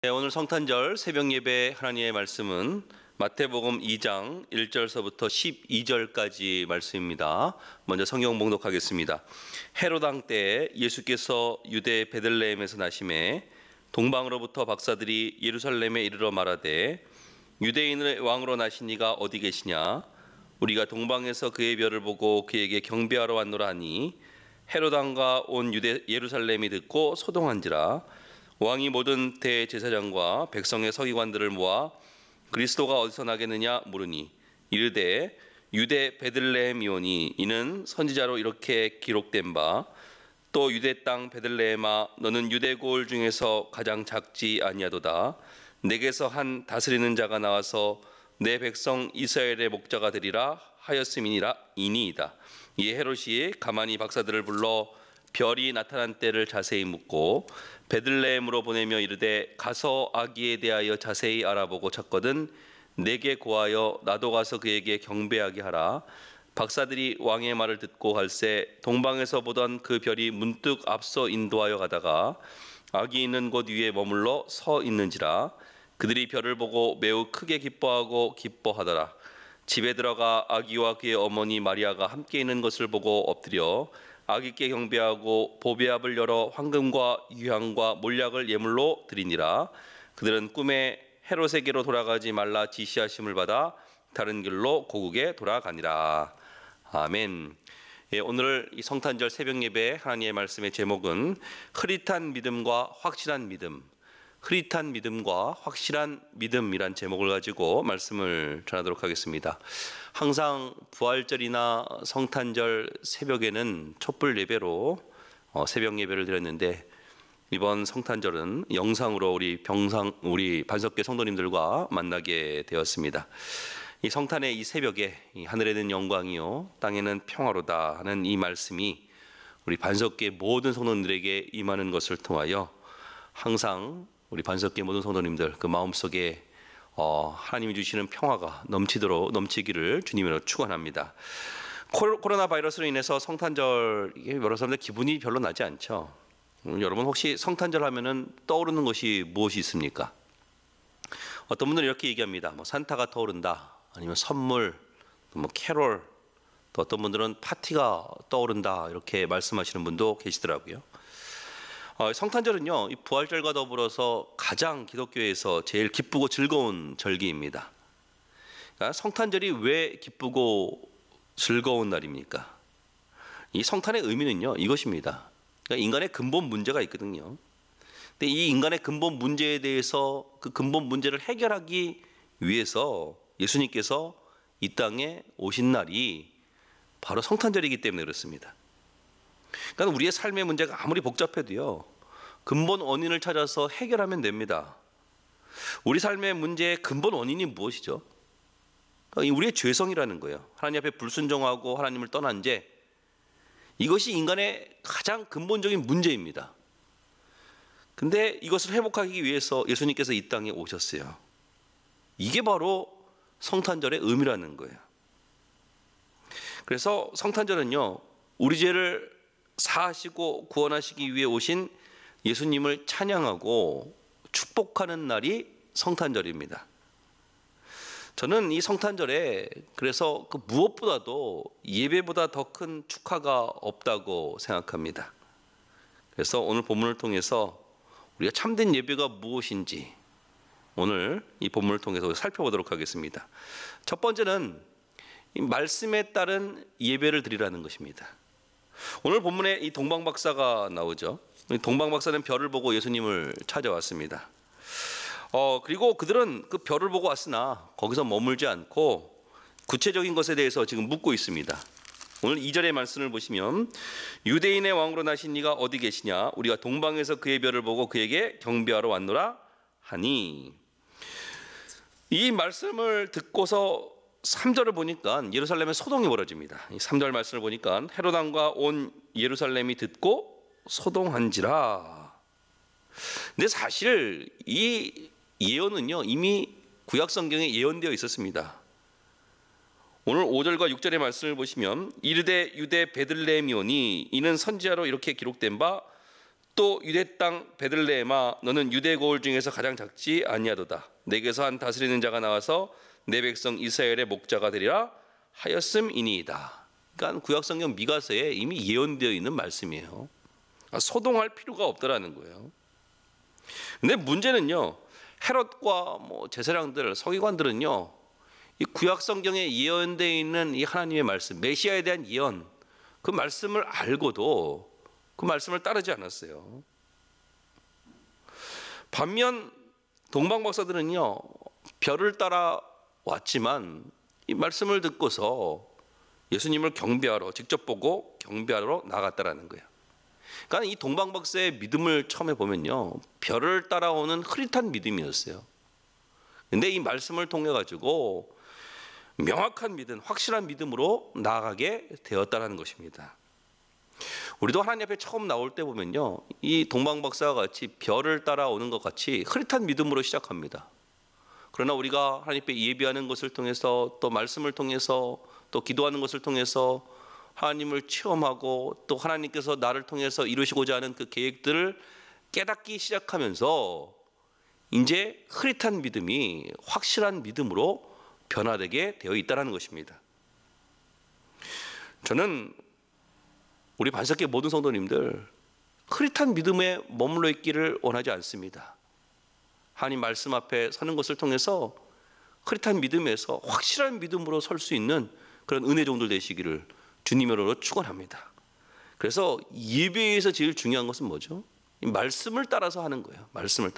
네, 오늘 성탄절 새벽 예배 하나님의 말씀은 마태복음 2장 1절서부터 12절까지 말씀입니다. 먼저 성경 봉독하겠습니다. 헤롯 왕 때 예수께서 유대 베들레헴에서 나심에 동방으로부터 박사들이 예루살렘에 이르러 말하되 유대인의 왕으로 나신 이가 어디 계시냐? 우리가 동방에서 그의 별을 보고 그에게 경배하러 왔노라 하니 헤롯 왕과 온 유대 예루살렘이 듣고 소동한지라. 왕이 모든 대제사장과 백성의 서기관들을 모아 그리스도가 어디서 나겠느냐 물으니 이르되 유대 베들레헴이오니 이는 선지자로 이렇게 기록된 바 또 유대 땅 베들레헴아 너는 유대 고을 중에서 가장 작지 아니하도다. 내게서 한 다스리는 자가 나와서 내 백성 이스라엘의 목자가 되리라 하였음이니이다. 이에 헤롯이 가만히 박사들을 불러 별이 나타난 때를 자세히 묻고 베들레헴으로 보내며 이르되 가서 아기에 대하여 자세히 알아보고 찾거든 내게 고하여 나도 가서 그에게 경배하게 하라. 박사들이 왕의 말을 듣고 갈새 동방에서 보던 그 별이 문득 앞서 인도하여 가다가 아기 있는 곳 위에 머물러 서 있는지라. 그들이 별을 보고 매우 크게 기뻐하더라. 집에 들어가 아기와 그의 어머니 마리아가 함께 있는 것을 보고 엎드려 아기께 경배하고 보배압을 열어 황금과 유향과 몰약을 예물로 드리니라. 그들은 꿈에 헤롯에게로 돌아가지 말라 지시하심을 받아 다른 길로 고국에 돌아가니라. 아멘. 예, 오늘 이 성탄절 새벽 예배 하나님의 말씀의 제목은 흐릿한 믿음과 확실한 믿음, 흐릿한 믿음과 확실한 믿음이란 제목을 가지고 말씀을 전하도록 하겠습니다. 항상 부활절이나 성탄절 새벽에는 촛불 예배로 새벽 예배를 드렸는데 이번 성탄절은 영상으로 우리 반석계 성도님들과 만나게 되었습니다. 이 성탄의 이 새벽에 이 하늘에는 영광이요 땅에는 평화로다 하는 이 말씀이 우리 반석계 모든 성도님들에게 임하는 것을 통하여 항상 우리 반석계 모든 성도님들 그 마음속에 하나님이 주시는 평화가 넘치기를 주님으로 축원합니다. 코로나 바이러스로 인해서 성탄절 여러 사람들 기분이 별로 나지 않죠. 여러분 혹시 성탄절 하면은 떠오르는 것이 무엇이 있습니까? 어떤 분들은 이렇게 얘기합니다. 뭐 산타가 떠오른다, 아니면 선물, 뭐 캐롤, 또 어떤 분들은 파티가 떠오른다 이렇게 말씀하시는 분도 계시더라고요. 성탄절은요, 이 부활절과 더불어서 가장 기독교에서 제일 기쁘고 즐거운 절기입니다. 그러니까 성탄절이 왜 기쁘고 즐거운 날입니까? 이 성탄의 의미는요, 이것입니다. 그러니까 인간의 근본 문제가 있거든요. 근데 이 인간의 근본 문제에 대해서 그 근본 문제를 해결하기 위해서 예수님께서 이 땅에 오신 날이 바로 성탄절이기 때문에 그렇습니다. 그러니까 우리의 삶의 문제가 아무리 복잡해도요, 근본 원인을 찾아서 해결하면 됩니다. 우리 삶의 문제의 근본 원인이 무엇이죠? 그러니까 우리의 죄성이라는 거예요. 하나님 앞에 불순종하고 하나님을 떠난 죄, 이것이 인간의 가장 근본적인 문제입니다. 근데 이것을 회복하기 위해서 예수님께서 이 땅에 오셨어요. 이게 바로 성탄절의 의미라는 거예요. 그래서 성탄절은요, 우리 죄를 사하시고 구원하시기 위해 오신 예수님을 찬양하고 축복하는 날이 성탄절입니다. 저는 이 성탄절에 그래서 그 무엇보다도 예배보다 더 큰 축하가 없다고 생각합니다. 그래서 오늘 본문을 통해서 우리가 참된 예배가 무엇인지 오늘 이 본문을 통해서 살펴보도록 하겠습니다. 첫 번째는 이 말씀에 따른 예배를 드리라는 것입니다. 오늘 본문에 이 동방박사가 나오죠. 동방박사는 별을 보고 예수님을 찾아왔습니다. 그리고 그들은 그 별을 보고 왔으나 거기서 머물지 않고 구체적인 것에 대해서 지금 묻고 있습니다. 오늘 2절의 말씀을 보시면 유대인의 왕으로 나신 이가 어디 계시냐? 우리가 동방에서 그의 별을 보고 그에게 경배하러 왔노라 하니, 이 말씀을 듣고서 3절을 보니까 예루살렘에 소동이 벌어집니다. 이 3절 말씀을 보니까 헤롯 왕과 온 예루살렘이 듣고 소동한지라. 근데 사실 이 예언은요, 이미 구약 성경에 예언되어 있었습니다. 오늘 5절과 6절의 말씀을 보시면 이르되 유대 베들레헴이오니 이는 선지자로 이렇게 기록된 바 또 유대 땅 베들레헴아 너는 유대 고을 중에서 가장 작지 아니하도다. 내게서 한 다스리는 자가 나와서 내 백성 이스라엘의 목자가 되리라 하였음이니이다. 그러니까 구약성경 미가서에 이미 예언되어 있는 말씀이에요. 소동할 필요가 없다라는 거예요. 근데 문제는요, 헤롯과 제사장들, 서기관들은요, 이 구약성경에 예언되어 있는 이 하나님의 말씀, 메시아에 대한 예언, 그 말씀을 알고도 그 말씀을 따르지 않았어요. 반면 동방 박사들은요, 별을 따라 왔지만 이 말씀을 듣고서 예수님을 경배하러, 직접 보고 경배하러 나갔다라는 거예요. 그러니까 이 동방 박사의 믿음을 처음에 보면요, 별을 따라오는 흐릿한 믿음이었어요. 근데 이 말씀을 통해 가지고 명확한 믿음, 확실한 믿음으로 나아가게 되었다라는 것입니다. 우리도 하나님 앞에 처음 나올 때 보면요, 이 동방 박사와 같이 별을 따라오는 것 같이 흐릿한 믿음으로 시작합니다. 그러나 우리가 하나님 앞에 예배하는 것을 통해서, 또 말씀을 통해서, 또 기도하는 것을 통해서 하나님을 체험하고, 또 하나님께서 나를 통해서 이루시고자 하는 그 계획들을 깨닫기 시작하면서 이제 흐릿한 믿음이 확실한 믿음으로 변화되게 되어 있다는 것입니다. 저는 우리 반석계 모든 성도님들 흐릿한 믿음에 머물러 있기를 원하지 않습니다. 하나님 말씀 앞에 서는 것을 통해서 흐릿한 믿음에서 확실한 믿음으로 설 수 있는 그런 은혜 종들 되시기를 주님으로 축원합니다. 그래서 예배에서 제일 중요한 것은 뭐죠? 이 말씀을 따라서 하는 거예요. 말씀을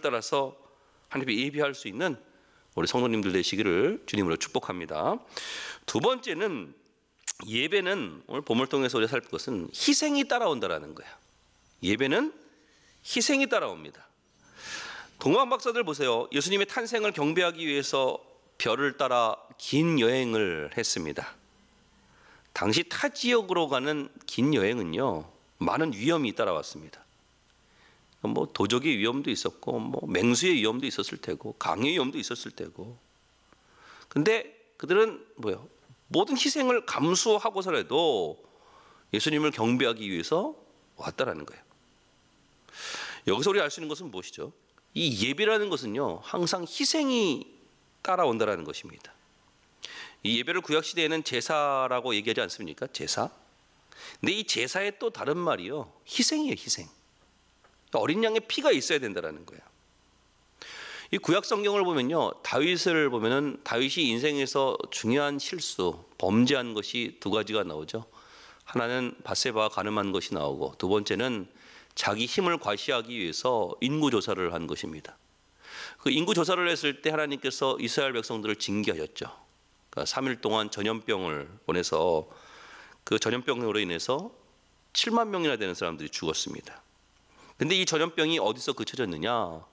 따라서 하나님께 예배할 수 있는 우리 성도님들 되시기를 주님으로 축복합니다. 두 번째는, 예배는 오늘 본문을 통해서 우리가 살필 것은 희생이 따라온다라는 거예요. 예배는 희생이 따라옵니다. 동방 박사들 보세요. 예수님의 탄생을 경배하기 위해서 별을 따라 긴 여행을 했습니다. 당시 타 지역으로 가는 긴 여행은요, 많은 위험이 따라왔습니다. 도적의 위험도 있었고, 맹수의 위험도 있었을 테고, 강의 위험도 있었을 테고. 근데 그들은 모든 희생을 감수하고서라도 예수님을 경배하기 위해서 왔다라는 거예요. 여기서 우리가 알 수 있는 것은 무엇이죠? 이 예배라는 것은요, 항상 희생이 따라온다라는 것입니다. 이 예배를 구약 시대에는 제사라고 얘기하지 않습니까? 제사. 근데 이 제사의 또 다른 말이요, 희생이에요, 희생. 어린 양의 피가 있어야 된다라는 거예요. 이 구약 성경을 보면요, 다윗을 보면은 다윗이 인생에서 중요한 실수, 범죄한 것이 두 가지가 나오죠. 하나는 밧세바와 간음한 것이 나오고, 두 번째는 자기 힘을 과시하기 위해서 인구 조사를 한 것입니다. 그 인구 조사를 했을 때 하나님께서 이스라엘 백성들을 징계하셨죠. 그러니까 3일 동안 전염병을 보내서 그 전염병으로 인해서 7만 명이나 되는 사람들이 죽었습니다. 근데 이 전염병이 어디서 그쳐졌느냐?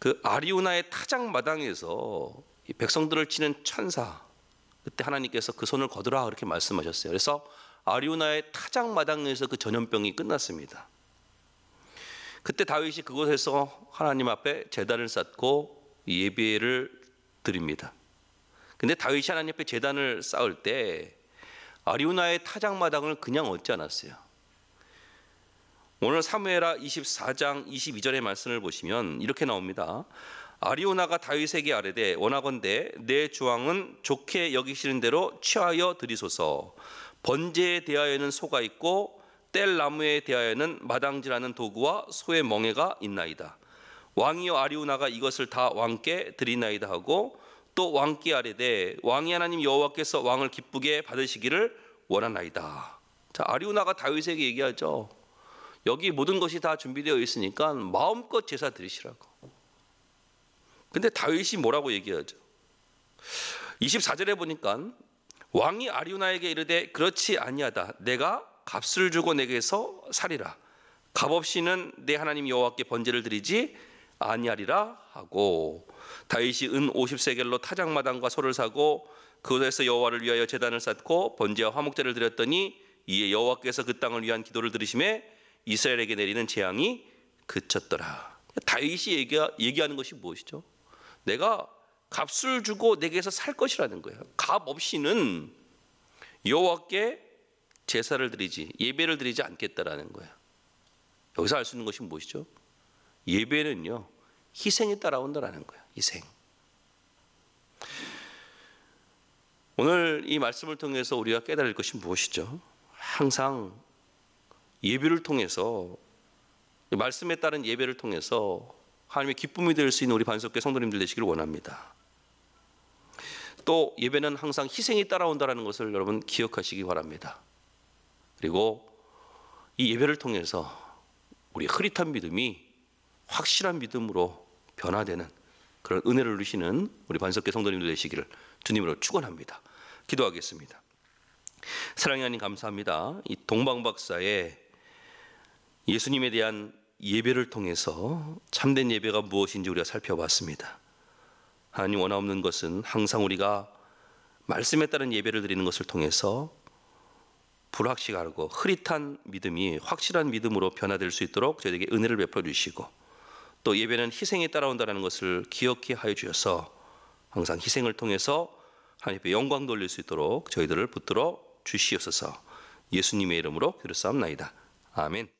그 아리우나의 타작 마당에서 이 백성들을 치는 천사, 그때 하나님께서 그 손을 거두라 그렇게 말씀하셨어요. 그래서 아리우나의 타작 마당에서 그 전염병이 끝났습니다. 그때 다윗이 그곳에서 하나님 앞에 제단을 쌓고 예배를 드립니다. 근데 다윗이 하나님 앞에 제단을 쌓을 때 아리우나의 타작 마당을 그냥 얻지 않았어요. 오늘 사무엘하 24장 22절의 말씀을 보시면 이렇게 나옵니다. 아리우나가 다윗에게 아뢰되 원하건대 내 주왕은 좋게 여기시는 대로 취하여 드리소서. 번제에 대하여는 소가 있고 뗄 나무에 대하여는 마당질하는 도구와 소의 멍에가 있나이다. 왕이여 아리우나가 이것을 다 왕께 드리나이다 하고 또 왕께 아뢰되 왕이 하나님 여호와께서 왕을 기쁘게 받으시기를 원하나이다. 자, 아리우나가 다윗에게 얘기하죠. 여기 모든 것이 다 준비되어 있으니까 마음껏 제사 드리시라고. 근데 다윗이 뭐라고 얘기하죠? 24절에 보니까 왕이 아리우나에게 이르되 그렇지 아니하다. 내가 값을 주고 내게서 살이라. 값 없이는 내 하나님 여호와께 번제를 드리지 아니하리라 하고, 다윗이 은 50세겔로 타작마당과 소를 사고 그곳에서 여호와를 위하여 제단을 쌓고 번제와 화목제를 드렸더니 이에 여호와께서 그 땅을 위한 기도를 들으심에 이스라엘에게 내리는 재앙이 그쳤더라. 다윗이 얘기하는 것이 무엇이죠? 내가 값을 주고 내게서 살 것이라는 거예요. 값 없이는 여호와께 제사를 드리지 예배를 드리지 않겠다라는 거예요. 여기서 알 수 있는 것이 무엇이죠? 예배는요 희생이 따라온다라는 거예요. 희생. 오늘 이 말씀을 통해서 우리가 깨달을 것이 무엇이죠? 항상 예배를 통해서, 말씀에 따른 예배를 통해서 하나님의 기쁨이 될 수 있는 우리 반석교 성도님들 되시기를 원합니다. 또 예배는 항상 희생이 따라온다는 것을 여러분 기억하시기 바랍니다. 그리고 이 예배를 통해서 우리 흐릿한 믿음이 확실한 믿음으로 변화되는 그런 은혜를 누리시는 우리 반석교 성도님들 되시기를 주님으로 축원합니다. 기도하겠습니다. 사랑의 하나님 감사합니다. 이 동방박사의 예수님에 대한 예배를 통해서 참된 예배가 무엇인지 우리가 살펴봤습니다. 하나님 원하옵는 것은 항상 우리가 말씀에 따른 예배를 드리는 것을 통해서 불확실하고 흐릿한 믿음이 확실한 믿음으로 변화될 수 있도록 저희에게 은혜를 베풀어 주시고, 또 예배는 희생이 따라온다는 것을 기억해 하여 주셔서 항상 희생을 통해서 하나님께 영광 돌릴 수 있도록 저희들을 붙들어 주시옵소서. 예수님의 이름으로 기도사옵나이다. 아멘.